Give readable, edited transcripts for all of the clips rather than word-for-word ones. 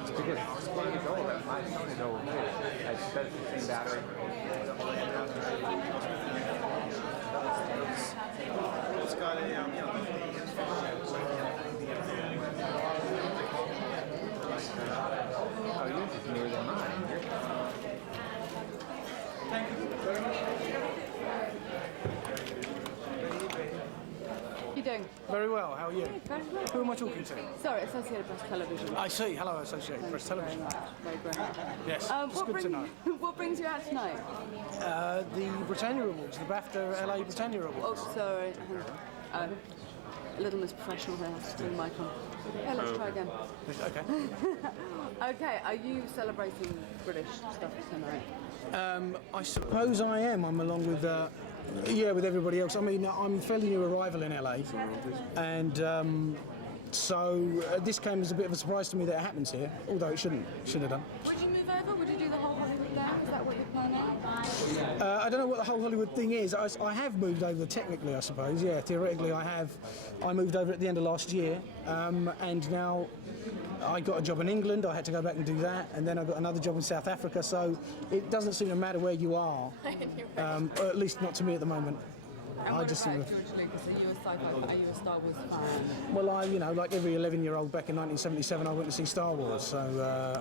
It's because when you go over, my phone is over here. It's better to see battery. It's got a, Oh, yours is nearer than mine. How you doing? Very well, how are you? Very well. Who am I talking to? Sorry, Associated Press Television. I see, hello Associated Press Television. Very great. Yes, it's good to know. What brings you out tonight? The Britannia Awards, the Bafta LA Britannia Awards. Oh, sorry. A little misprofessional here. I have to turn the mic on. Yeah, let's try again. Okay. Okay, are you celebrating British stuff tonight? I suppose I am. I'm along with, with everybody else. I mean, I'm a fairly new arrival in LA, and so this came as a bit of a surprise to me that it happens here, although it shouldn't have done. Would you move over? Would you do the whole Hollywood there? Is that what you're planning? I don't know what the whole Hollywood thing is. I have moved over technically, I suppose. Yeah, theoretically I have. I moved over at the end of last year, and now I got a job in England. I had to go back and do that, and then I got another job in South Africa. So it doesn't seem to matter where you are, or at least not to me at the moment. And what about George Lucas? Are you a sci-fi? Are you a Star Wars fan? Well, like every 11-year-old back in 1977, I went to see Star Wars. So,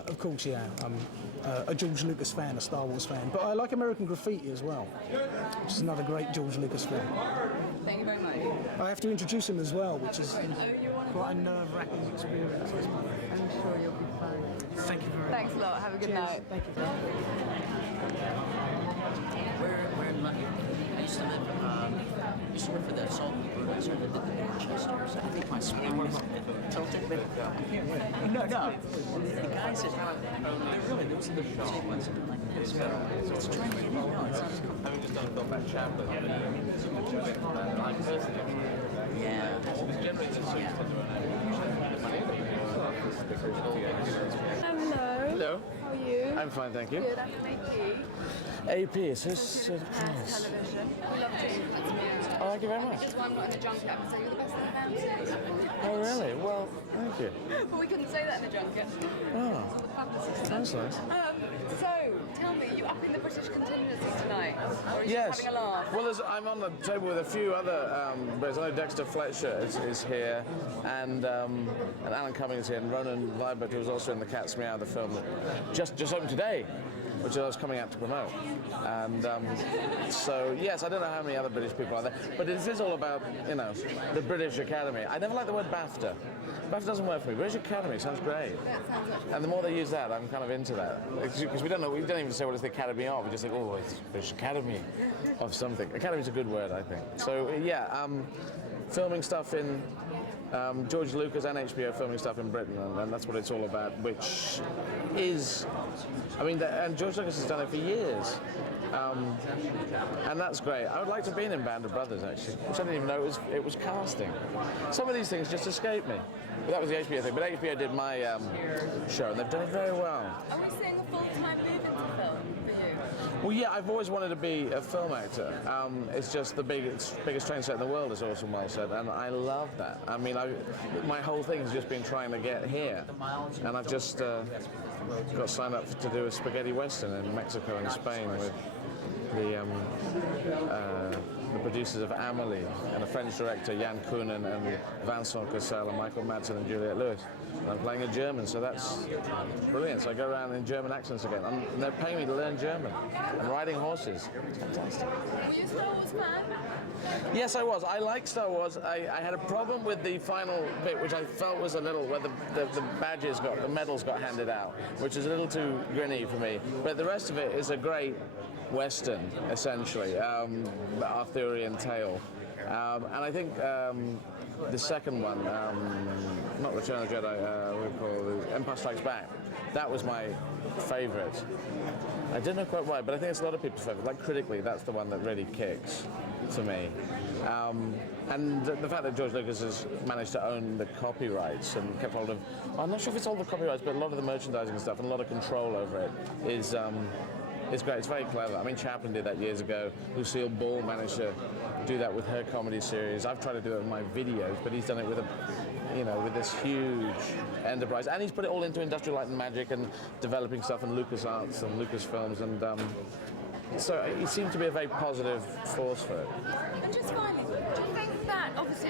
of course, yeah, I'm a George Lucas fan, a Star Wars fan. But I like American Graffiti as well, which is another great George Lucas film. Thank you very much. I have to introduce him as well, which is quite a nerve-wracking experience. I'm sure you'll be fine. Thank you very much. Thanks a lot. Have a good night. Thank you. We're in London. I used to work for the Salt and Pepper that did the Dorchesters. I think my spine is tilted. No. The guy said how there was the sequence something like this. It's trying to it sounds cool. Having just done a film about Chaplin, I personally it's generally just Hello. Hello. How are you? I'm fine, thank you. Good. I'm AP. AP, is this Press Television. We love doing that. Oh, thank you very much. Because I'm not in the junket, so you're the best thing about. Oh, really? Well, thank you. But we couldn't say that in the junket. Oh, The Baftas that's nice. So, tell me, are you up in the British contingency tonight? Or are you Yes. just having a laugh? Well, I'm on the table with a few other Brits. I know Dexter Fletcher is here, and Alan Cummings is here, and Ronan Vibert, who was also in the Cat's Meow, the film that just opened today, which I was coming out to promote. And so, yes, I don't know how many other British people are there, but this is all about, the British Academy. I never like the word BAFTA. BAFTA doesn't work for me. British Academy sounds great. That sounds much And the more they use that, I'm kind of into that. Because we don't even say what it's the Academy of. We just think, oh, it's British Academy of something. Academy's a good word, I think. So, filming stuff in George Lucas and HBO filming stuff in Britain, and that's what it's all about, which is, and George Lucas has done it for years, and that's great. I would like to be in Band of Brothers, actually, which I didn't even know it was casting. Some of these things just escape me. But that was the HBO thing. But HBO did my show, and they've done it very well. Are we seeing a full-time move into film for you? Well, yeah, I've always wanted to be a film actor. It's just the biggest train set in the world, as Orson Welles said, and I love that. My whole thing has just been trying to get here, and I've just got signed up to do a spaghetti western in Mexico and Spain with the producers of Amélie and a French director, Jan Koonen, and Vincent Cassel, and Michael Madsen and Juliette Lewis. And I'm playing a German, so that's brilliant. So I go around in German accents again. And they're paying me to learn German. I'm riding horses. Fantastic. Were you a Star Wars fan? Yes, I was. I like Star Wars. I had a problem with the final bit, which I felt was a little, where the the medals got handed out, which is a little too grinny for me. But the rest of it is a great Western, essentially, Arthurian tale. And I think the second one, not Return of the Jedi, we call it Empire Strikes Back, that was my favourite. I don't know quite why, but I think it's a lot of people's favourite. Like critically, that's the one that really kicks to me. And the fact that George Lucas has managed to own the copyrights and kept hold of, I'm not sure if it's all the copyrights, but a lot of the merchandising and stuff and a lot of control over it is It's great. It's very clever. I mean, Chaplin did that years ago. Lucille Ball managed to do that with her comedy series. I've tried to do it with my videos, but he's done it with with this huge enterprise, and he's put it all into Industrial Light and Magic and developing stuff in LucasArts and Lucasfilms, and so he seemed to be a very positive force for it. And just finally, do you think that, obviously,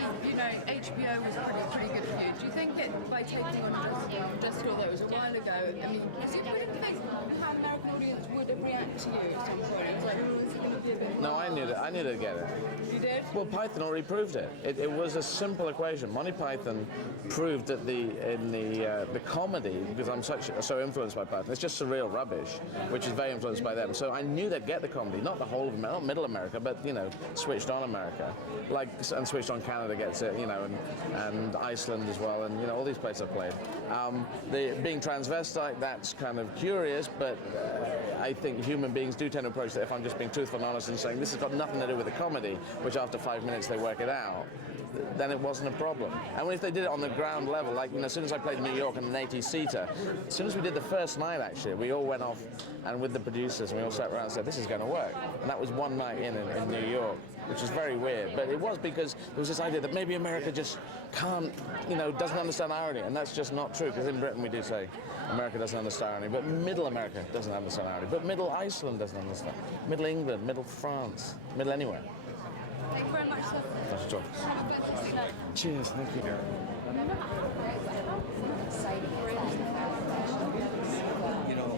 HBO was pretty good for you. Do you think that by taking on Industrial, that was a while ago, I mean, you wouldn't think how an American audience would react to you at some point? It was like, is it going to be a bit... No, I knew to get it. You did? Well, Python already proved it. It was a simple equation. Monty Python proved that the comedy, because I'm so influenced by Python, it's just surreal rubbish, which is very influenced by them. So I knew they'd get the comedy, not the whole of America, not Middle America, but switched on America, and switched on Canada gets it, and Iceland as well, and all these places I've played. Being transvestite, that's kind of curious, but I think human beings do tend to approach that if I'm just being truthful and honest and saying this has got nothing to do with the comedy, which after 5 minutes they work it out, then it wasn't a problem. And if they did it on the ground level, like as soon as I played New York in an 80-seater, as soon as we did the first night actually, we all went off and with the producers and we all sat around and said, this is going to work. And that was one night in New York, which was very weird. But it was because there was this idea that maybe America just can't, doesn't understand irony. And that's just not true, because in Britain we do say America doesn't understand irony, but Middle America doesn't understand irony. But Middle Iceland doesn't understand. Middle England, Middle France, Middle anywhere. Thank you very much, sir. That's a joy. Have a fantastic night. Cheers, thank you.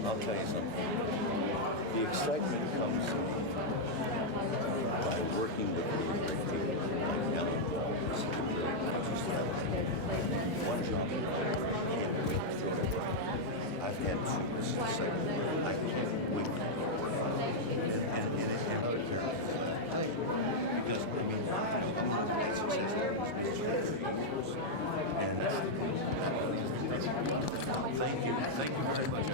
I'll tell you something. The excitement comes by working with really great people like Ellen Walters. One job, I can't wait to get it right. I've had so much excitement. I can't wait to go work on it. And other characters. Because, thank you very much.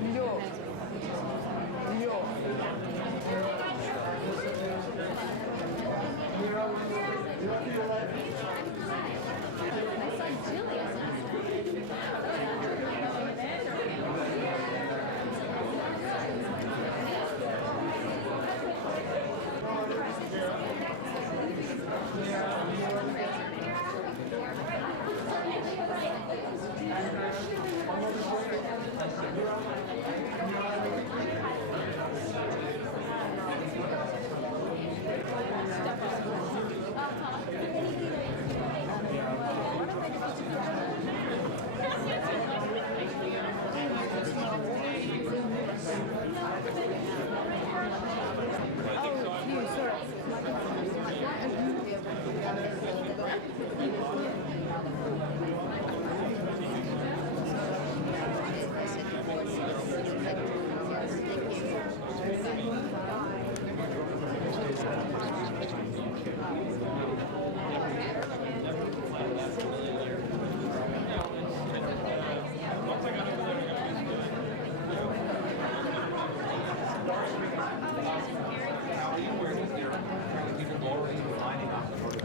New York. New York.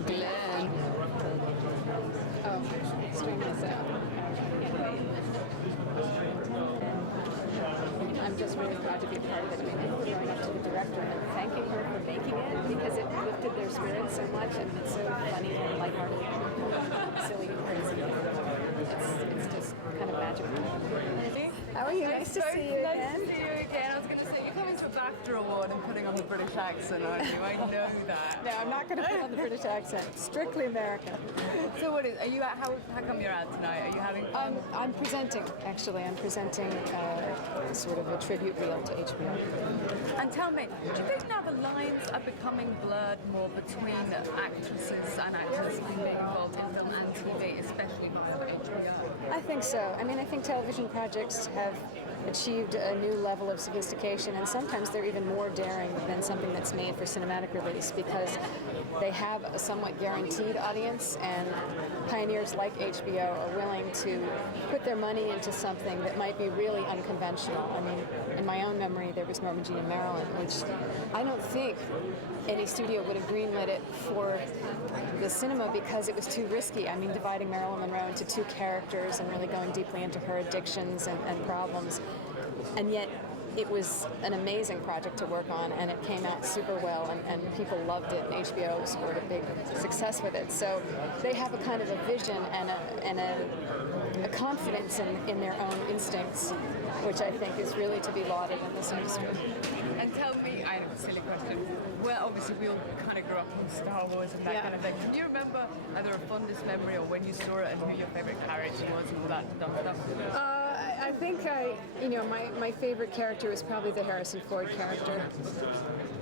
Glenn. Oh, string this out. I'm just really proud to be a part of it. I mean, going up to the director and thanking her for making it, because it lifted their spirits so much, and it's so funny and lighthearted, silly and crazy. It's just kind of magical. How are you? Nice to see you again. Nice to see you again. I was going to say, you're coming to a Bafta award and putting on the British accent, aren't you? I know that. No, I'm not going to put on the British accent. Strictly American. So what is, are you at, how come you're out tonight? Are you having fun? I'm presenting, actually. I'm presenting sort of a tribute reel to HBO. And tell me, do you think now the lines are becoming blurred more between actresses and actors being involved in film and TV, especially via HBO? I think so. I mean, I think television projects have achieved a new level of sophistication production, and sometimes they're even more daring than something that's made for cinematic release because they have a somewhat guaranteed audience, and pioneers like HBO are willing to put their money into something that might be really unconventional. I mean, in my own memory, there was Norma Jean and Marilyn, which I don't think any studio would have greenlit it for the cinema because it was too risky. I mean, dividing Marilyn Monroe into two characters and really going deeply into her addictions and problems. And yet, it was an amazing project to work on, and it came out super well, and people loved it, and HBO scored a big success with it. So they have a kind of a vision and a confidence in their own instincts, which I think is really to be lauded in this industry. And tell me, I have a silly question. Well, obviously we all kind of grew up on Star Wars and that kind of thing. Can you remember either a fondest memory or when you saw it and who your favorite character was and all that dumb stuff? I think my favorite character was probably the Harrison Ford character.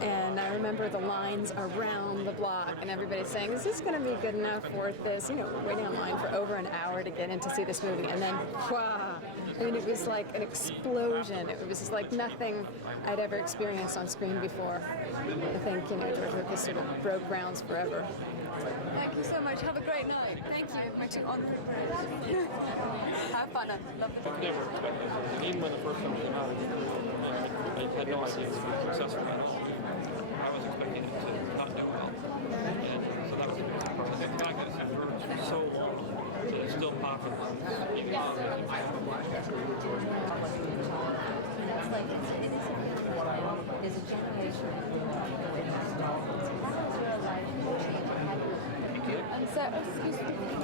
And I remember the lines around the block and everybody saying, is this going to be good enough, worth this? You know, waiting online for over an hour to get in to see this movie. And then, wow, I mean, it was like an explosion. It was just like nothing I'd ever experienced on screen before. I think, George Lucas sort of broke grounds forever. Thank you so much. Have a great night. Thank you. Much honor. Have fun. Love the Never expected it. Even when the first one came out, I had no idea it would be successful. I was expecting it to not do well. And so that was a big surprise. The fact that it's been for so long, that it's still popular. Even though there's a generation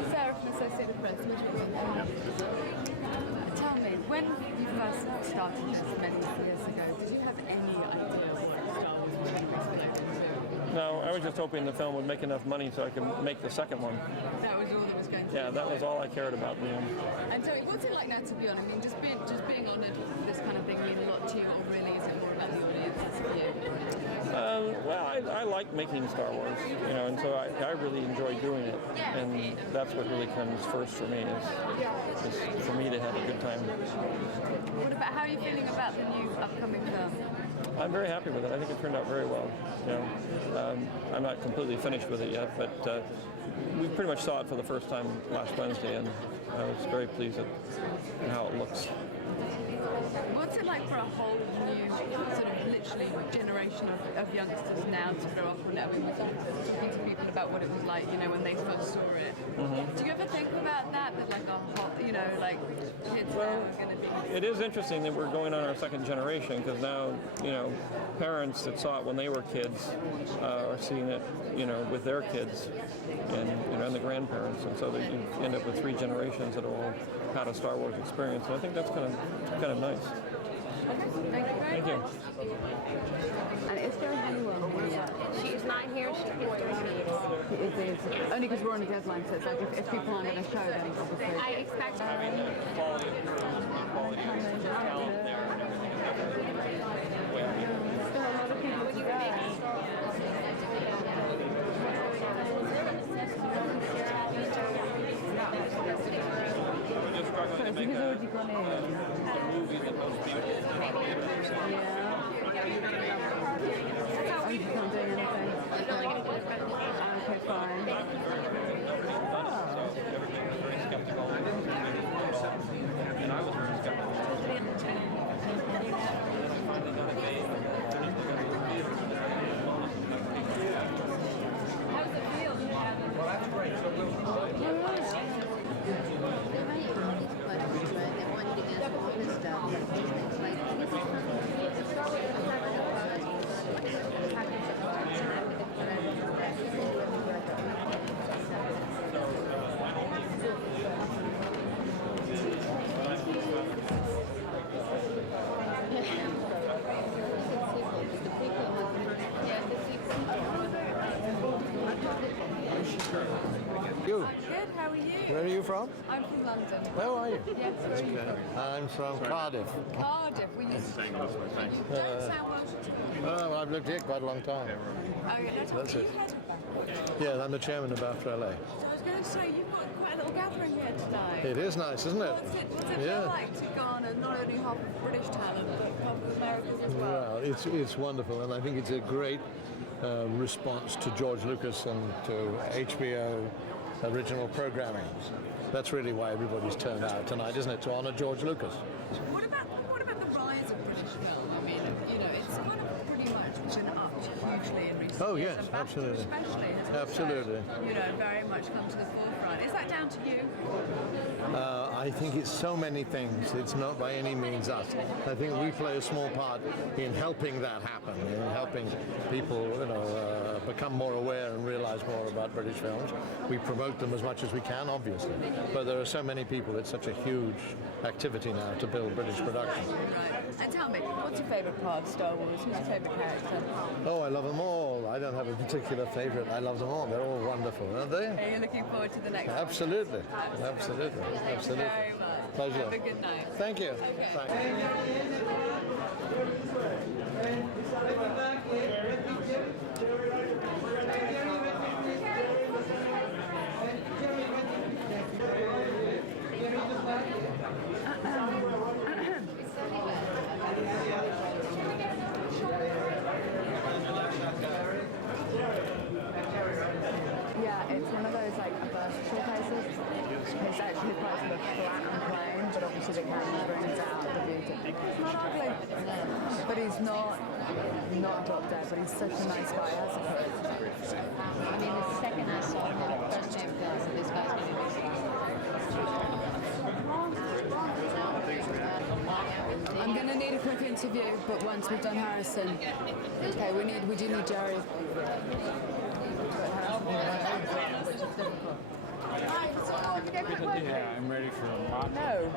Sarah from Associated Press. Tell me, when you first started this many years ago, did you have any idea what Star Wars was going to be split into? no, I was just hoping the film would make enough money so I could make the second one. That was all that was going to Yeah, that was all I cared about in the end. And so what's it like now to be on? I mean, just being honoured for this kind of thing mean a lot to you, or really is it more about the audiences for you? Well, I like making Star Wars, and so I really enjoy doing it. And that's what really comes first for me, is for me to have a good time. What about, how are you feeling about the new upcoming film? I'm very happy with it. I think it turned out very well. I'm not completely finished with it yet, but we pretty much saw it for the first time last Wednesday, and I was very pleased at how it looks. What's it like for a whole new sort of literally generation of youngsters now to grow up on it? I mean, we're talking to people about what it was like, when they first saw it. Do you ever think about that like a whole, like kids now are going to be... It is interesting that we're going on our second generation, because now, parents that saw it when they were kids are seeing it, with their kids and the grandparents, and so that you end up with three generations that all had a Star Wars experience, and I think that's kind of nice. Thank you. And is there anyone here? She's not here. She's It is. Only because we're on a deadline, so it's like if people aren't going to show, then obviously. I expect Quality of talent there and everything is definitely way up. Still a lot of people to go. We're just struggling to make a movie that most people probably appreciate. Yeah. Oh, you can't do anything. Okay, fine. So everybody was very skeptical. And I was very skeptical. Finally got it made. How's it feel? Well, that's great. So they wanted to ask all this stuff. Like, how are you? Where are you from? I'm from London. Where are you? Yes, where are you from? I'm from Cardiff. Cardiff. We used to. You don't sound Welsh at all. Well, I've lived here quite a long time. Oh, yeah, no, That's you it. head of Bafta. Yeah, I'm the chairman of Bafta LA. So I was going to say, you've got quite a little gathering here tonight. It is nice, isn't it? What's it feel like to garner not only half of British talent, but half of Americans as well? Well, it's wonderful, and I think it's a great response to George Lucas and to HBO original programming. That's really why everybody's turned out tonight, isn't it? To honour George Lucas. What about the rise of British film? I mean, you know, it's kind of pretty much been upped hugely in recent Oh, years. yes, and Bafta absolutely. especially has also, Absolutely. you know, very much come to the forefront. Is that down to you? I think it's so many things. It's not by any means us. I think we play a small part in helping that happen, in helping people, become more aware and realise more about British films. We promote them as much as we can, obviously, but there are so many people. It's such a huge activity now to build British production. Right. And tell me, what's your favourite part of Star Wars? Who's your favourite character? Oh, I love them all. I don't have a particular favourite. I love them all. They're all wonderful, aren't they? Are you looking forward to the next one? Absolutely. Absolutely. Absolutely. Very much. Pleasure. Have a good night. Thank you. Okay. Thanks. Yeah, it's one of those like versatile places. It's actually quite sort of flat and plain, but obviously the camera brings out the beauty. He's not ugly, but he's not drop dead, but he's such a nice guy, I suppose. I mean, the second I saw him, the first day of class, this guy's going to be I'm going to need a quick interview, but once we've done Harrison, okay, we do need Jerry. Yeah, I'm ready for a lot. No.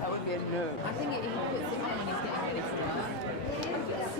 That would be a no. I think he puts it on when he's getting ready for work.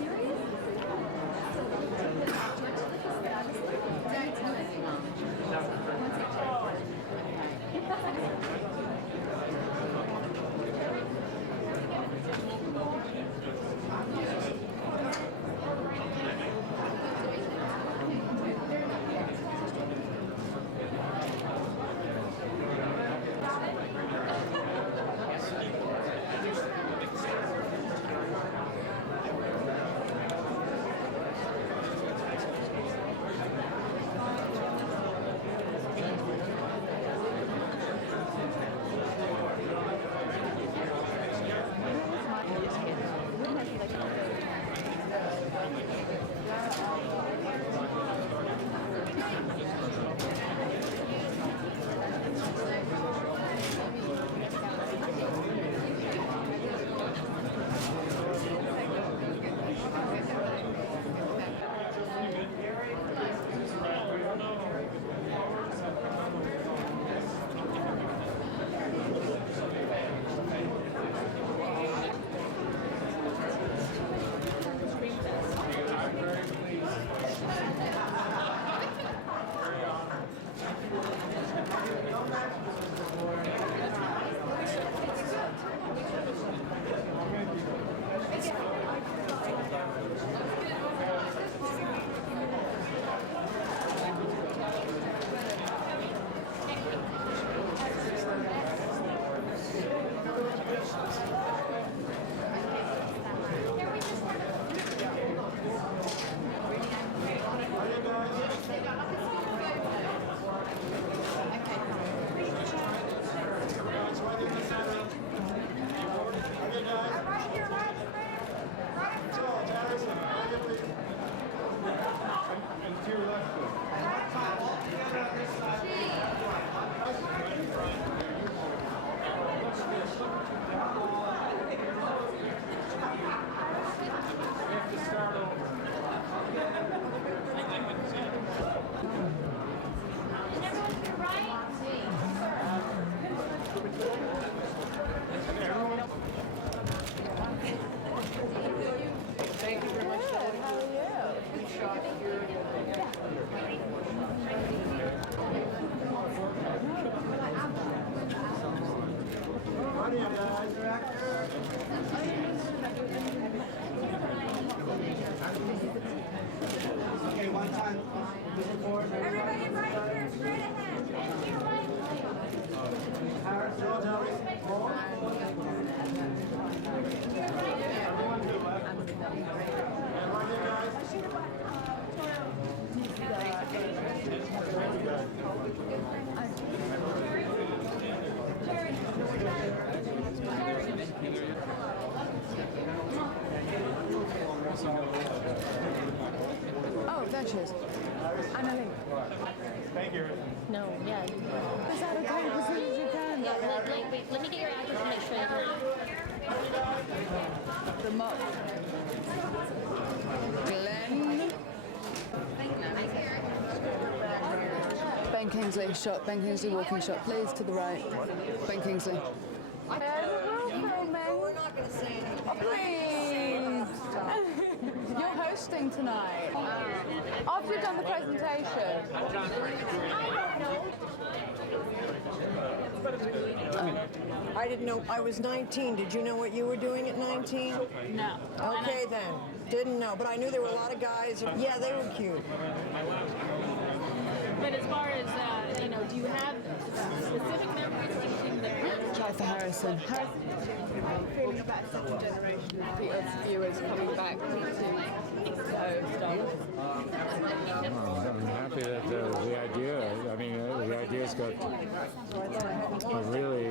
cheers. Anna Lynn. No, yeah. Is that okay? As soon as you can. Yeah, wait, let me get your address and make sure. The mop. Glenn. Ben Kingsley, shot. Ben Kingsley walking shot, please, to the right. Ben Kingsley. We're not going to say anything. Please. You're hosting tonight. After you've done the presentation. I didn't know. I was 19. Did you know what you were doing at 19? No. Okay, then. Didn't know. But I knew there were a lot of guys. Yeah, they were cute. But as far as, do you have specific memories or anything that... Try for Harrison. Feeling about second generation of viewers coming back to stuff. I'm happy that the idea's got a really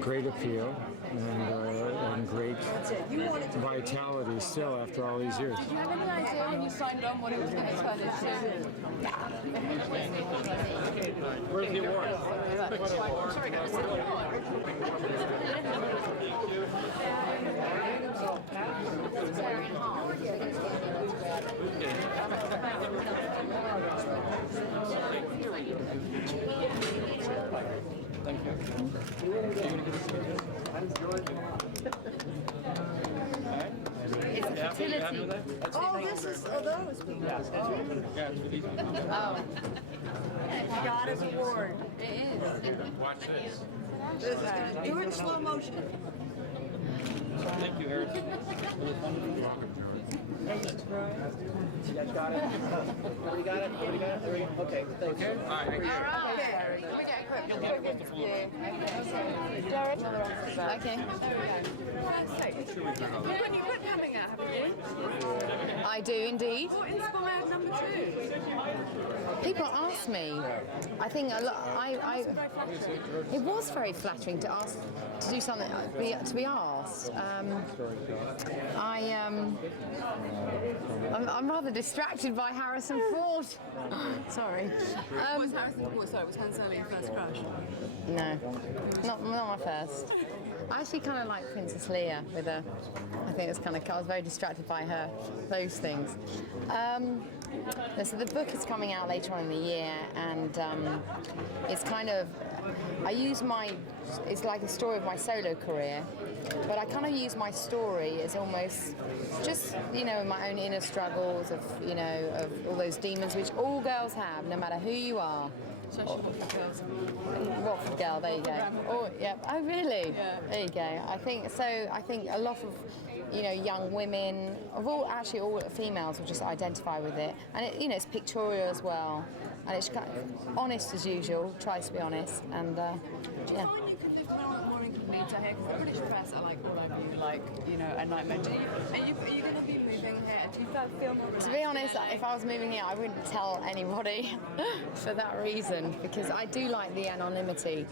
great appeal and great vitality still after all these years. Did you have any idea when you signed on what it was going to turn into? Where's the award? Sorry, guys. The award. Thank It's a fertility. Oh, this is those people. Oh. Goddess Award. It is. Watch this. This is gonna do it in slow motion. Thank you, Harrison. You guys got it? Everybody got it? Everybody got it? There we go. Okay, thanks. All right. Okay. Can we get a quick picture? Yeah. Jared? Okay. You've got coming out, haven't you? I do indeed. What inspired number 2? People ask me. I think a lot. It was very flattering to ask to do something. To be asked. I'm rather distracted by Harrison Ford. Sorry. Was Harrison Ford? Sorry, was Han Solo your first crush? No, not my first. I actually kind of like Princess Leia with her. I think it's kind of. I was very distracted by her. Those things. So the book is coming out later on in the year, and it's kind of. It's like a story of my solo career, but I kind of use my story as almost just, my own inner struggles of all those demons which all girls have, no matter who you are. Watford girl, there you go. Oh, yeah. Oh, really? Yeah. There you go. I think a lot of young women, all females will just identify with it, and it's pictorial as well, and it's kind of honest as usual. Tries to be honest, and Do you find you could live more incognito here? Because the British press are like all over you, a nightmare. Are you going to be moving here? Do you feel more to be honest, if I was moving here, I wouldn't tell anybody for that reason, because I do like the anonymity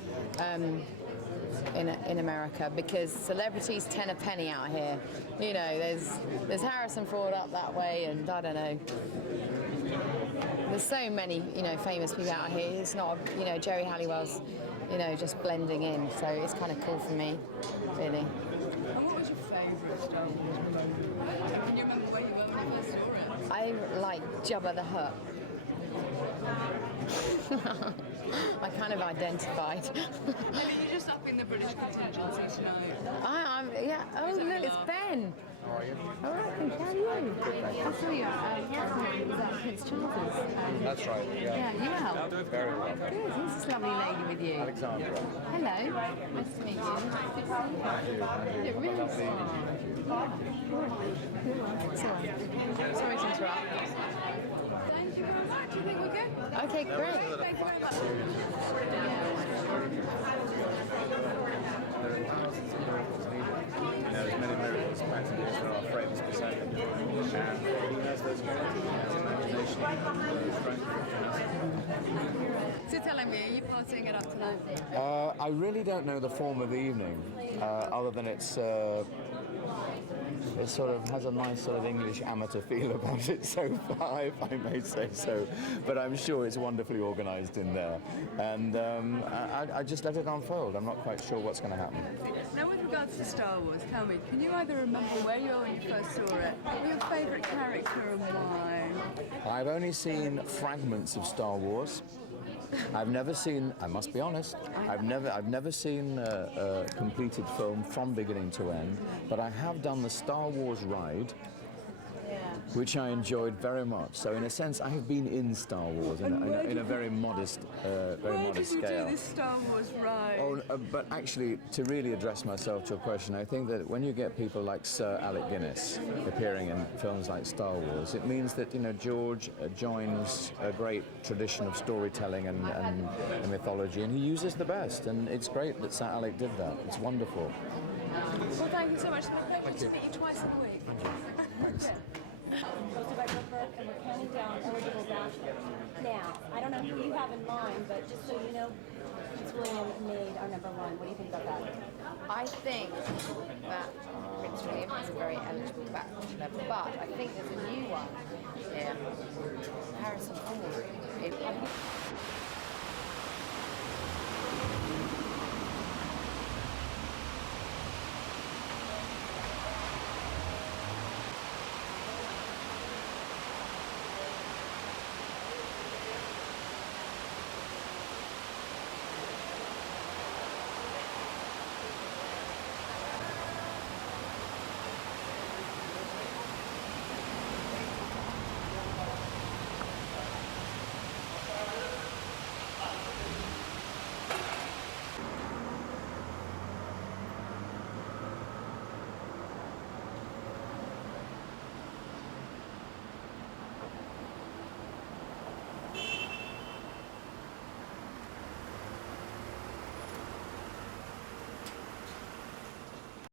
in America, because celebrities 10 a penny out here. There's Harrison Ford up that way, and I don't know. There's so many, famous people out here. It's not, Jerry Halliwell's, just blending in. So it's kind of cool for me, really. And what was your favourite Star Wars moment? Can you remember where you were when you first saw it? I like Jabba the Hutt. I kind of identified. Are you just up in the British contingency tonight? Yeah. Oh, look, it's Ben. How are you? All right, thank you. How are you? I saw you at Prince Charles's. That's right. Yeah, you well? Very well. Good. Who's this lovely lady with you? Alexandra. Hello. Nice to meet you. Good to see you. You're really smart. Sorry to interrupt. Thank you very much. I think we're good. Okay, great. Thank you very much. There's many miracles practically as there are frames per second. And he has those qualities, he has imagination, strength, So tell telling me, are you partying it up tonight? I really don't know the form of the evening, other than it sort of has a nice sort of English amateur feel about it so far, if I may say so. But I'm sure it's wonderfully organised in there, and I just let it unfold. I'm not quite sure what's going to happen. Now, with regards to Star Wars, tell me, can you either remember where you were when you first saw it, or your favourite character and why? I've only seen fragments of Star Wars. I've never seen, I must be honest, I've never seen a completed film from beginning to end, but I have done the Star Wars ride, which I enjoyed very much. So in a sense, I have been in Star Wars in a very modest scale. Where did you do this Star Wars ride? Oh, but actually, to really address myself to a question, I think that when you get people like Sir Alec Guinness appearing in films like Star Wars, it means that George joins a great tradition of storytelling and mythology, and he uses the best. And it's great that Sir Alec did that. It's wonderful. Well, thank you so much. It's been a privilege to meet you twice in a week. Thanks. Hosted by Brooke Burke, and we're counting down eligible Baftas. Now, I don't know who you have in mind, but just so you know, Prince William made our #1. What do you think about that? I think that Prince William is a very eligible Bafta, but I think there's a new one here. Harrison Ford.